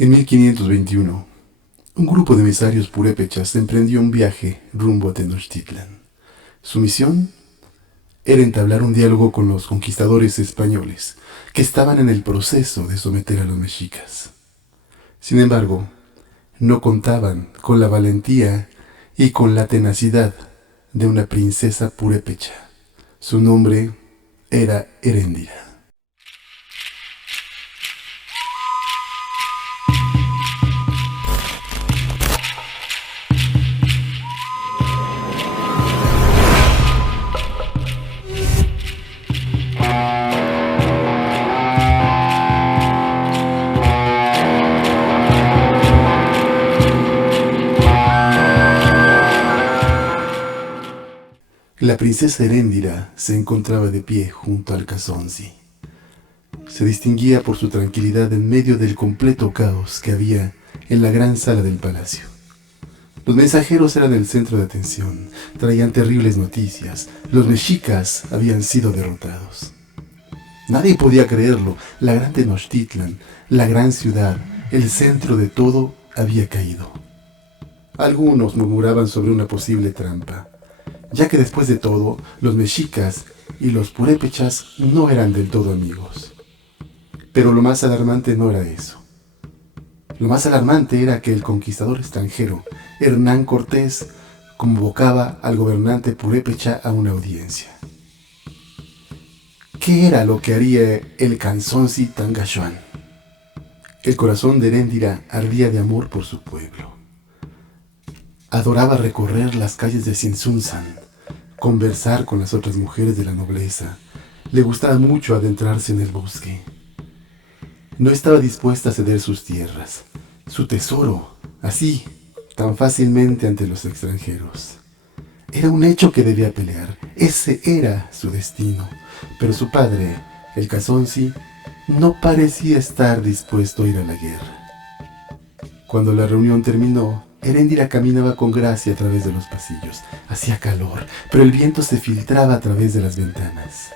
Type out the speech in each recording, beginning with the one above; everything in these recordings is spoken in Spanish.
En 1521, un grupo de emisarios purépechas emprendió un viaje rumbo a Tenochtitlan. Su misión era entablar un diálogo con los conquistadores españoles, que estaban en el proceso de someter a los mexicas. Sin embargo, no contaban con la valentía y con la tenacidad de una princesa purépecha. Su nombre era Heréndira. La princesa Heréndira se encontraba de pie junto al Casonzi. Se distinguía por su tranquilidad en medio del completo caos que había en la gran sala del palacio. Los mensajeros eran el centro de atención, traían terribles noticias. Los mexicas habían sido derrotados. Nadie podía creerlo. La gran Tenochtitlan, la gran ciudad, el centro de todo, había caído. Algunos murmuraban sobre una posible trampa, ya que después de todo, los mexicas y los purépechas no eran del todo amigos. Pero lo más alarmante no era eso. Lo más alarmante era que el conquistador extranjero, Hernán Cortés, convocaba al gobernante purépecha a una audiencia. ¿Qué era lo que haría el Canzonzi Tangaxuan? El corazón de Heréndira ardía de amor por su pueblo. Adoraba recorrer las calles de Tzintzuntzan, conversar con las otras mujeres de la nobleza. Le gustaba mucho adentrarse en el bosque. No estaba dispuesta a ceder sus tierras, su tesoro, así, tan fácilmente ante los extranjeros. Era un hecho que debía pelear. Ese era su destino. Pero su padre, el Casonzi, no parecía estar dispuesto a ir a la guerra. Cuando la reunión terminó, Heréndira caminaba con gracia a través de los pasillos. Hacía calor, pero el viento se filtraba a través de las ventanas.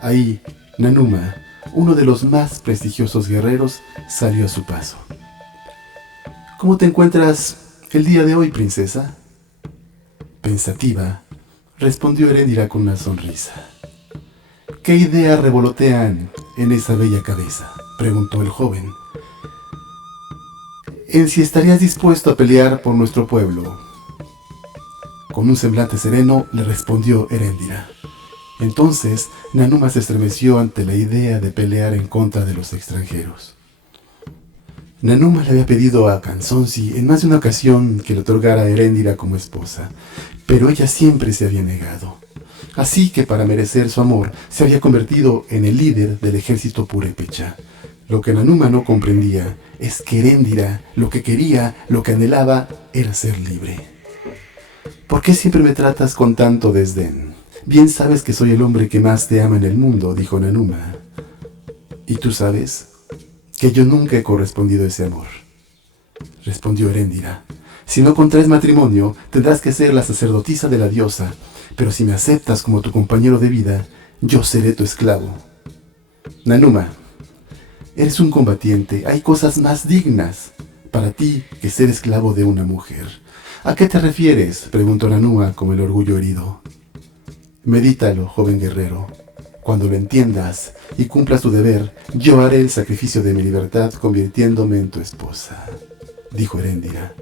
Ahí, Nanuma, uno de los más prestigiosos guerreros, salió a su paso. ¿Cómo te encuentras el día de hoy, princesa? Pensativa, respondió Heréndira con una sonrisa. ¿Qué ideas revolotean en esa bella cabeza?, preguntó el joven. En si estarías dispuesto a pelear por nuestro pueblo. Con un semblante sereno le respondió Heréndira. Entonces Nanuma se estremeció ante la idea de pelear en contra de los extranjeros. Nanuma le había pedido a Canzonzi en más de una ocasión que le otorgara a Heréndira como esposa, pero ella siempre se había negado. Así que para merecer su amor se había convertido en el líder del ejército purépecha. Lo que Nanuma no comprendía es que Heréndira lo que quería, lo que anhelaba, era ser libre. ¿Por qué siempre me tratas con tanto desdén? Bien sabes que soy el hombre que más te ama en el mundo, dijo Nanuma. Y tú sabes que yo nunca he correspondido a ese amor, respondió Heréndira. Si no contraes matrimonio, tendrás que ser la sacerdotisa de la diosa, pero si me aceptas como tu compañero de vida, yo seré tu esclavo. Nanuma, eres un combatiente. Hay cosas más dignas para ti que ser esclavo de una mujer. ¿A qué te refieres?, preguntó Nanuma con el orgullo herido. Medítalo, joven guerrero. Cuando lo entiendas y cumplas tu deber, yo haré el sacrificio de mi libertad convirtiéndome en tu esposa, dijo Heréndira,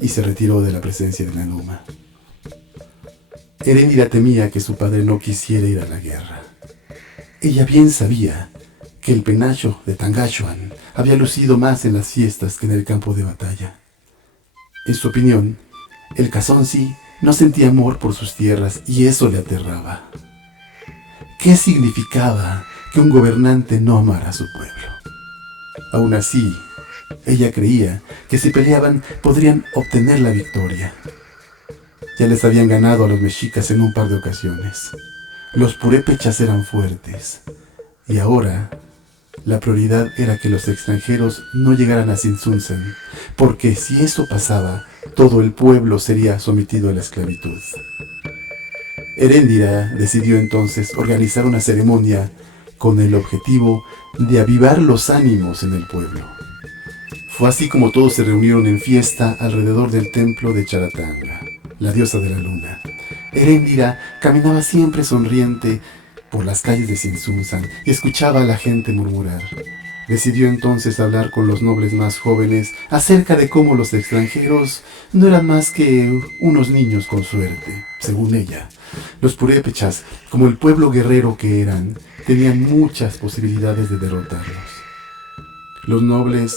y se retiró de la presencia de Nanuma. Heréndira temía que su padre no quisiera ir a la guerra. Ella bien sabía que el penacho de Tangaxuan había lucido más en las fiestas que en el campo de batalla. En su opinión, el Casonzi no sentía amor por sus tierras y eso le aterraba. ¿Qué significaba que un gobernante no amara a su pueblo? Aún así, ella creía que si peleaban podrían obtener la victoria. Ya les habían ganado a los mexicas en un par de ocasiones. Los purépechas eran fuertes y ahora la prioridad era que los extranjeros no llegaran a Tzintzuntzan, porque si eso pasaba, todo el pueblo sería sometido a la esclavitud. Heréndira decidió entonces organizar una ceremonia con el objetivo de avivar los ánimos en el pueblo. Fue así como todos se reunieron en fiesta alrededor del templo de Charatanga, la diosa de la luna. Eréndira caminaba siempre sonriente por las calles de Sinsunzan y escuchaba a la gente murmurar. Decidió entonces hablar con los nobles más jóvenes acerca de cómo los extranjeros no eran más que unos niños con suerte, según ella. Los purépechas, como el pueblo guerrero que eran, tenían muchas posibilidades de derrotarlos. Los nobles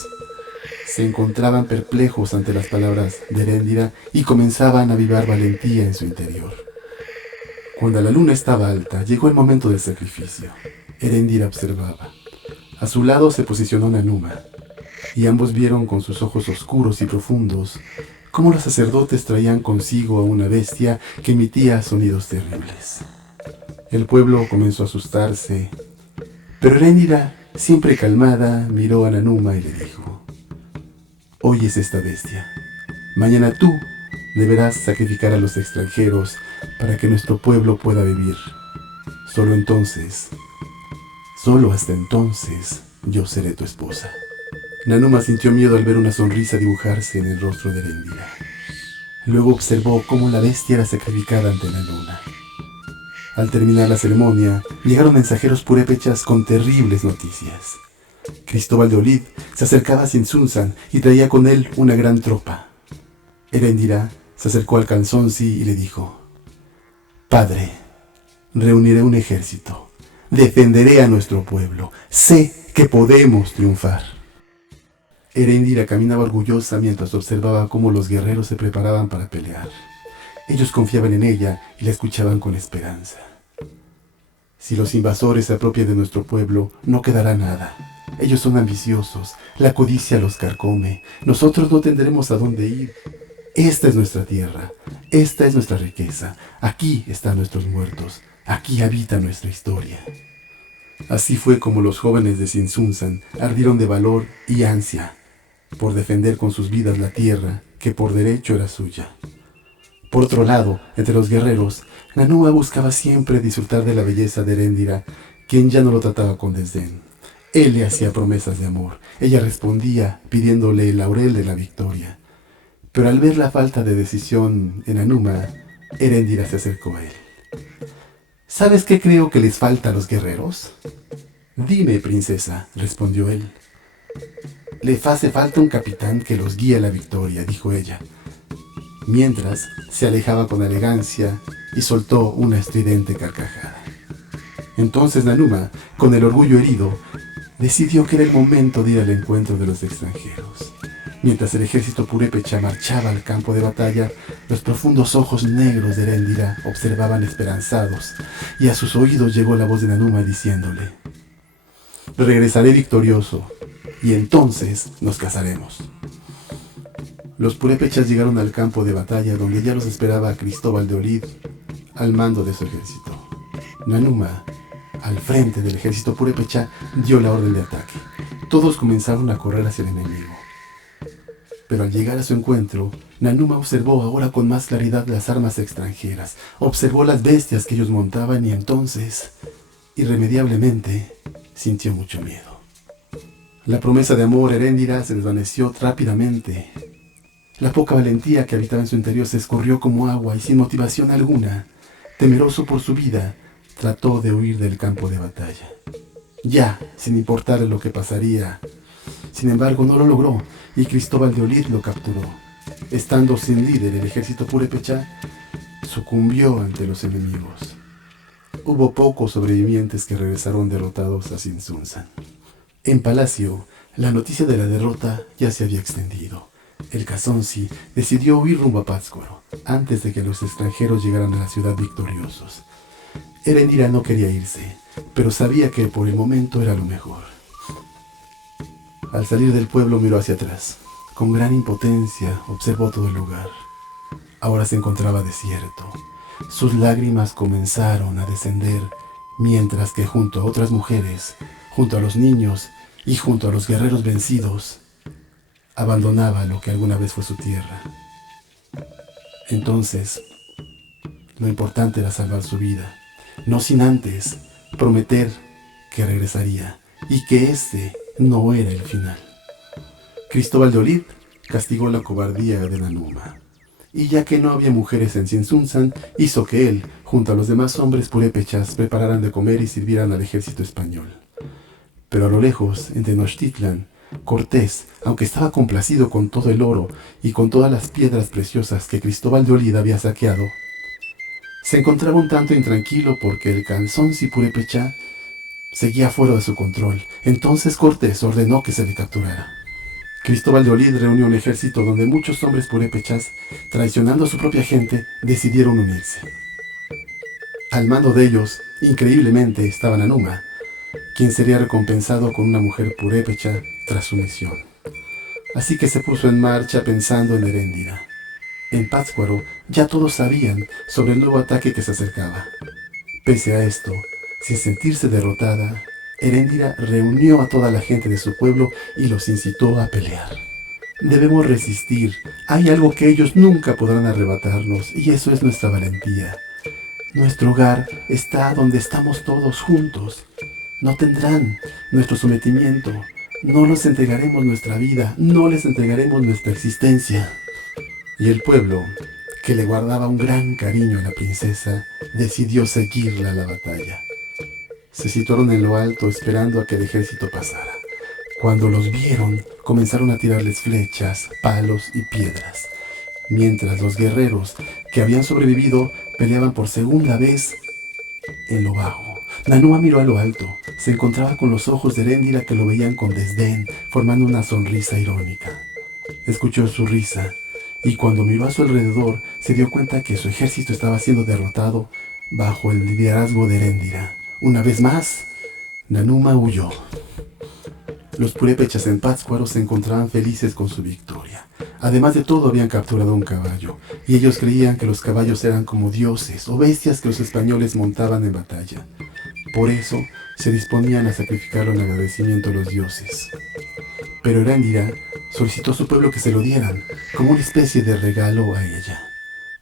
se encontraban perplejos ante las palabras de Eréndira y comenzaban a avivar valentía en su interior. Cuando la luna estaba alta, llegó el momento del sacrificio. Eréndira observaba. A su lado se posicionó Nanuma, y ambos vieron con sus ojos oscuros y profundos cómo los sacerdotes traían consigo a una bestia que emitía sonidos terribles. El pueblo comenzó a asustarse, pero Eréndira, siempre calmada, miró a Nanuma y le dijo: «Hoy es esta bestia. Mañana tú deberás sacrificar a los extranjeros para que nuestro pueblo pueda vivir. Solo entonces, solo hasta entonces, yo seré tu esposa». Nanuma sintió miedo al ver una sonrisa dibujarse en el rostro de Eréndira. Luego observó cómo la bestia era sacrificada ante la luna. Al terminar la ceremonia, llegaron mensajeros purépechas con terribles noticias. Cristóbal de Olid se acercaba a Sinsunzan y traía con él una gran tropa. Eréndira se acercó al Canzonsi y le dijo: «Padre, reuniré un ejército. Defenderé a nuestro pueblo. Sé que podemos triunfar». Eréndira caminaba orgullosa mientras observaba cómo los guerreros se preparaban para pelear. Ellos confiaban en ella y la escuchaban con esperanza. Si los invasores se apropian de nuestro pueblo, no quedará nada. Ellos son ambiciosos, la codicia los carcome. Nosotros no tendremos a dónde ir. Esta es nuestra tierra, esta es nuestra riqueza. Aquí están nuestros muertos, aquí habita nuestra historia. Así fue como los jóvenes de Sinsunzan ardieron de valor y ansia por defender con sus vidas la tierra que por derecho era suya. Por otro lado, entre los guerreros, Nanuma buscaba siempre disfrutar de la belleza de Eréndira, quien ya no lo trataba con desdén. Él le hacía promesas de amor, ella respondía pidiéndole el laurel de la victoria. Pero al ver la falta de decisión en Nanuma, Eréndira se acercó a él. «¿Sabes qué creo que les falta a los guerreros?» «Dime, princesa», respondió él. «Les hace falta un capitán que los guíe a la victoria», dijo ella, mientras se alejaba con elegancia y soltó una estridente carcajada. Entonces Nanuma, con el orgullo herido, decidió que era el momento de ir al encuentro de los extranjeros. Mientras el ejército purépecha marchaba al campo de batalla, los profundos ojos negros de Eréndira observaban esperanzados, y a sus oídos llegó la voz de Nanuma diciéndole: «Regresaré victorioso, y entonces nos casaremos». Los purépechas llegaron al campo de batalla donde ya los esperaba Cristóbal de Olid al mando de su ejército. Nanuma, al frente del ejército purépecha, dio la orden de ataque. Todos comenzaron a correr hacia el enemigo. Pero al llegar a su encuentro, Nanuma observó ahora con más claridad las armas extranjeras, observó las bestias que ellos montaban y entonces, irremediablemente, sintió mucho miedo. La promesa de amor Eréndira se desvaneció rápidamente. La poca valentía que habitaba en su interior se escurrió como agua y sin motivación alguna, temeroso por su vida, trató de huir del campo de batalla. Ya, sin importarle lo que pasaría. Sin embargo, no lo logró y Cristóbal de Olid lo capturó. Estando sin líder, el ejército purépecha sucumbió ante los enemigos. Hubo pocos sobrevivientes que regresaron derrotados a Sinsunzan. En palacio, la noticia de la derrota ya se había extendido. El Canzonsi decidió huir rumbo a Pátzcuaro antes de que los extranjeros llegaran a la ciudad victoriosos. Eréndira no quería irse, pero sabía que por el momento era lo mejor. Al salir del pueblo miró hacia atrás. Con gran impotencia observó todo el lugar. Ahora se encontraba desierto. Sus lágrimas comenzaron a descender, mientras que junto a otras mujeres, junto a los niños y junto a los guerreros vencidos, abandonaba lo que alguna vez fue su tierra. Entonces, lo importante era salvar su vida, no sin antes prometer que regresaría y que este no era el final. Cristóbal de Olid castigó la cobardía de Nanuma, y ya que no había mujeres en Cienzunzan, hizo que él, junto a los demás hombres purépechas, prepararan de comer y sirvieran al ejército español. Pero a lo lejos, en Tenochtitlan, Cortés, aunque estaba complacido con todo el oro y con todas las piedras preciosas que Cristóbal de Olid había saqueado, se encontraba un tanto intranquilo porque el Calzonsi purépecha seguía fuera de su control. Entonces Cortés ordenó que se le capturara. Cristóbal de Olid reunió un ejército donde muchos hombres purépechas, traicionando a su propia gente, decidieron unirse. Al mando de ellos, increíblemente, estaba Nanuma, quien sería recompensado con una mujer purépecha tras su misión. Así que se puso en marcha pensando en Heréndira. En Pátzcuaro ya todos sabían sobre el nuevo ataque que se acercaba. Pese a esto, sin sentirse derrotada, Heréndira reunió a toda la gente de su pueblo y los incitó a pelear. Debemos resistir. Hay algo que ellos nunca podrán arrebatarnos, y eso es nuestra valentía. Nuestro hogar está donde estamos todos juntos. No tendrán nuestro sometimiento. No les entregaremos nuestra vida. No les entregaremos nuestra existencia. Y el pueblo, que le guardaba un gran cariño a la princesa, decidió seguirla a la batalla. Se situaron en lo alto esperando a que el ejército pasara. Cuando los vieron, comenzaron a tirarles flechas, palos y piedras, mientras los guerreros que habían sobrevivido peleaban por segunda vez en lo bajo. Nanuma miró a lo alto. Se encontraba con los ojos de Heréndira que lo veían con desdén, formando una sonrisa irónica. Escuchó su risa, y cuando miró a su alrededor, se dio cuenta que su ejército estaba siendo derrotado bajo el liderazgo de Heréndira. Una vez más, Nanuma huyó. Los purépechas en Pátzcuaro se encontraban felices con su victoria. Además de todo, habían capturado un caballo, y ellos creían que los caballos eran como dioses o bestias que los españoles montaban en batalla. Por eso, se disponían a sacrificarlo en agradecimiento a los dioses. Pero Heréndira solicitó a su pueblo que se lo dieran, como una especie de regalo a ella.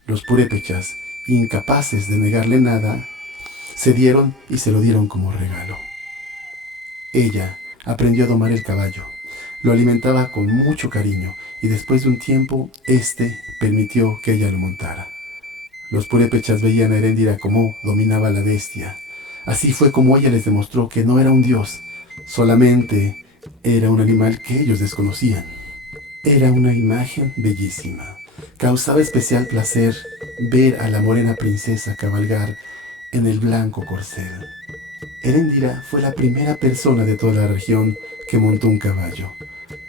Los purépechas, incapaces de negarle nada, cedieron y se lo dieron como regalo. Ella aprendió a domar el caballo, lo alimentaba con mucho cariño y después de un tiempo, permitió que ella lo montara. Los purépechas veían a Heréndira cómo dominaba a la bestia. Así fue como ella les demostró que no era un dios, solamente era un animal que ellos desconocían. Era una imagen bellísima. Causaba especial placer ver a la morena princesa cabalgar en el blanco corcel. Heréndira fue la primera persona de toda la región que montó un caballo.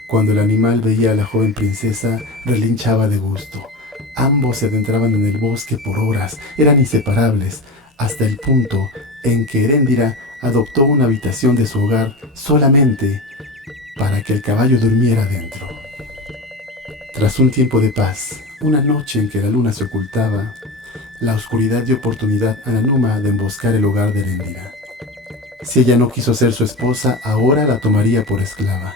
Cuando el animal veía a la joven princesa, relinchaba de gusto. Ambos se adentraban en el bosque por horas, eran inseparables, hasta el punto en que Heréndira adoptó una habitación de su hogar solamente para que el caballo durmiera dentro. Tras un tiempo de paz, una noche en que la luna se ocultaba, la oscuridad dio oportunidad a Nanuma de emboscar el hogar de Heréndira. Si ella no quiso ser su esposa, ahora la tomaría por esclava.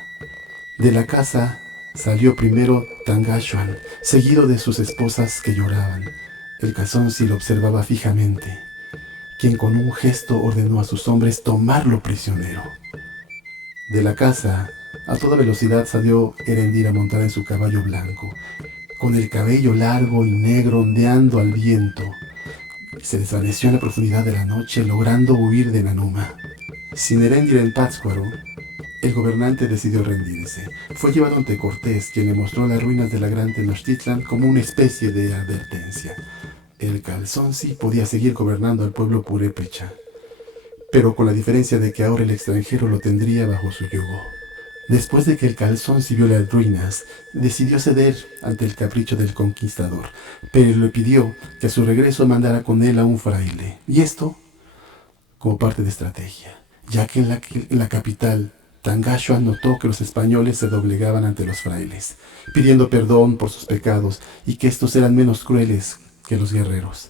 De la casa salió primero Tangashuan, seguido de sus esposas que lloraban. El Calzonsi lo observaba fijamente, quien con un gesto ordenó a sus hombres tomarlo prisionero. De la casa, a toda velocidad salió Heréndira montada en su caballo blanco, con el cabello largo y negro ondeando al viento. Se desvaneció en la profundidad de la noche, logrando huir de Nanuma. Sin Heréndira en Pátzcuaro, el gobernante decidió rendirse. Fue llevado ante Cortés, quien le mostró las ruinas de la gran Tenochtitlan como una especie de advertencia. El Calzonsi podía seguir gobernando al pueblo purépecha, pero con la diferencia de que ahora el extranjero lo tendría bajo su yugo. Después de que el Calzonsi vio las ruinas, decidió ceder ante el capricho del conquistador, pero le pidió que a su regreso mandara con él a un fraile, y esto como parte de estrategia, ya que en la capital, Tangashuan notó que los españoles se doblegaban ante los frailes, pidiendo perdón por sus pecados y que estos eran menos crueles que los guerreros.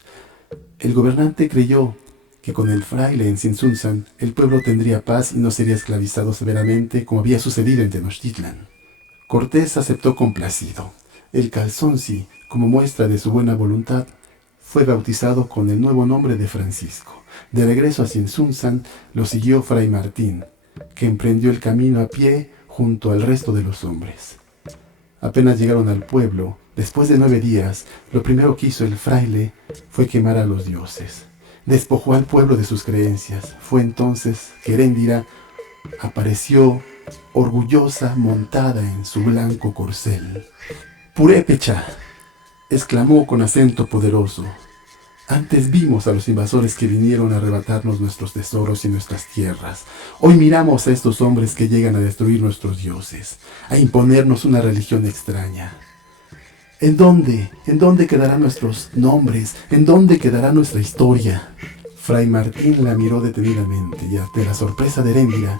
El gobernante creyó que con el fraile en Cienzunzan el pueblo tendría paz y no sería esclavizado severamente como había sucedido en Tenochtitlan. Cortés aceptó complacido. El Calzonsi, como muestra de su buena voluntad, fue bautizado con el nuevo nombre de Francisco. De regreso a Cienzunzan lo siguió Fray Martín, que emprendió el camino a pie junto al resto de los hombres. Apenas llegaron al pueblo, después de 9 días, lo primero que hizo el fraile fue quemar a los dioses. Despojó al pueblo de sus creencias. Fue entonces que Heréndira apareció orgullosa montada en su blanco corcel. ¡Purépecha!, exclamó con acento poderoso. Antes vimos a los invasores que vinieron a arrebatarnos nuestros tesoros y nuestras tierras. Hoy miramos a estos hombres que llegan a destruir nuestros dioses, a imponernos una religión extraña. ¿En dónde quedarán nuestros nombres? ¿En dónde quedará nuestra historia? Fray Martín la miró detenidamente y, ante la sorpresa de Heréndira,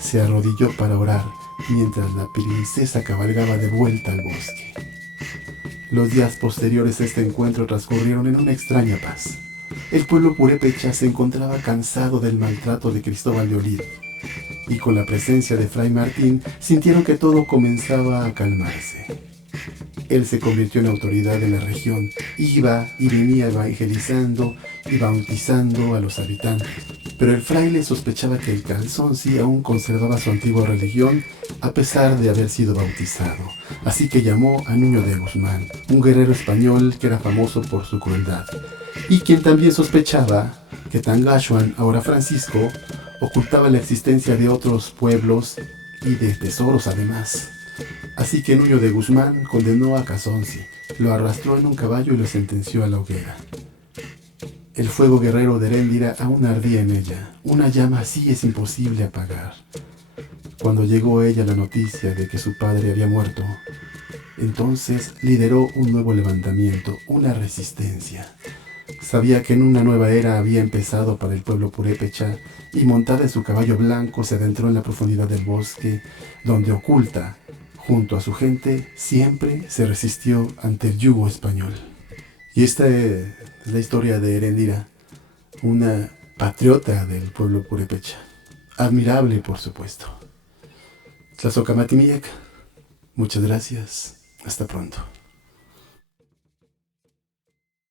se arrodilló para orar mientras la princesa cabalgaba de vuelta al bosque. Los días posteriores a este encuentro transcurrieron en una extraña paz. El pueblo purépecha se encontraba cansado del maltrato de Cristóbal de Olid, y con la presencia de Fray Martín sintieron que todo comenzaba a calmarse. Él se convirtió en autoridad en la región, iba y venía evangelizando y bautizando a los habitantes. Pero el fraile sospechaba que el Calzonsi aún conservaba su antigua religión a pesar de haber sido bautizado. Así que llamó a Nuño de Guzmán, un guerrero español que era famoso por su crueldad, y quien también sospechaba que Tangashuan, ahora Francisco, ocultaba la existencia de otros pueblos y de tesoros además. Así que Nuño de Guzmán condenó a Calzonsi, lo arrastró en un caballo y lo sentenció a la hoguera. El fuego guerrero de Heréndira aún ardía en ella. Una llama así es imposible apagar. Cuando llegó a ella la noticia de que su padre había muerto, entonces lideró un nuevo levantamiento, una resistencia. Sabía que en una nueva era había empezado para el pueblo purépecha, y montada en su caballo blanco se adentró en la profundidad del bosque, donde oculta, junto a su gente, siempre se resistió ante el yugo español. Y esta es la historia de Heréndira, una patriota del pueblo purépecha. Admirable, por supuesto. Tlazocamatimiac, muchas gracias. Hasta pronto.